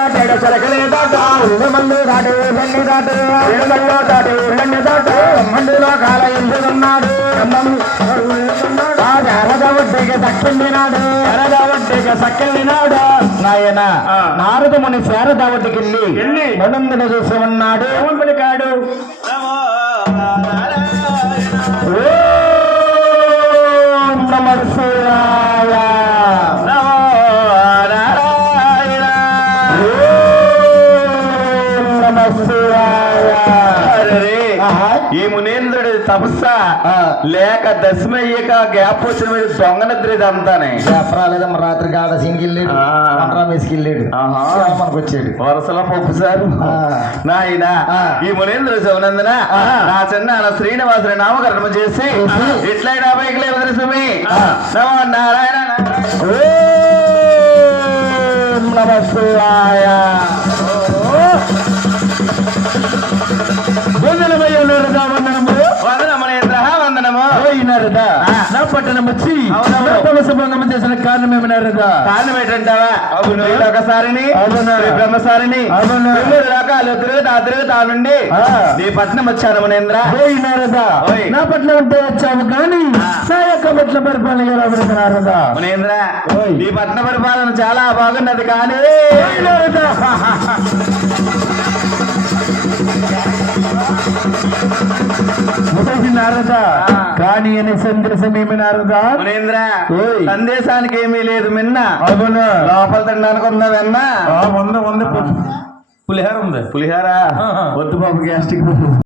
దాటాడు సరకలే దాటా మందు దాటు బండి దాటు మందు దాటు బండి దాటు మండులో కాల ఎందుకున్నాడు శారద ఒడ్డికి దక్కిందినాడు శారద ఒడ్డికి సక్కిందినాడు నాయన నారద ముని శారద ఒడ్డికి వెళ్ళి మనందుని చూసి ఉన్నాడు ఏమని కాడు నమ శివాయ నమో నారాయణ నమ శివాయ. ఈ మునేంద్రుడి తపస్స లేక దశమయ్యక గ్యాప్ వచ్చిన మీద దొంగ నిద్ర ఇదంతానే గ్యాప్ రాలేదమ్మ రాత్రి గాడ సింగిల్లేడు వేసుకెళ్ళాడు మనకు వచ్చాడు వరసలో పప్పు సార్ నాయన ఈ మునేంద్రుడు శివనందన నా చిన్న శ్రీనివాసుని నామకరణం చేసి ఇట్లయినా బైక్ లేదు స్వామి నమో నారాయణ నమ శివాయ. వందనము వందనము వందనము నా పట్టణం వచ్చి భంగం చేసిన కారణం ఏమన్నారదా కారణం ఏంటంటావా అవును ఒకసారిని అవును బ్రహ్మసారిని అవును రకాలు తిరుగుతానుండి నీ పట్నం వచ్చాను మనేంద్ర పోయినారదా నా పట్నం అంటే వచ్చావు కానీ నా యొక్క పట్ల పరిపాలన నారదా మనేంద్ర నీ పట్న పరిపాలన చాలా బాగున్నది కానీ నారదా కానీ అని సందేశం ఏమి నారదా మనేంద్ర సందేశానికి ఏమీ లేదు మిన్న అవును లోపల తినడానికి ఉందా వెన్నా పులిహార ఉంది పులిహార వద్దు బాబు గ్యాస్ట్రిక్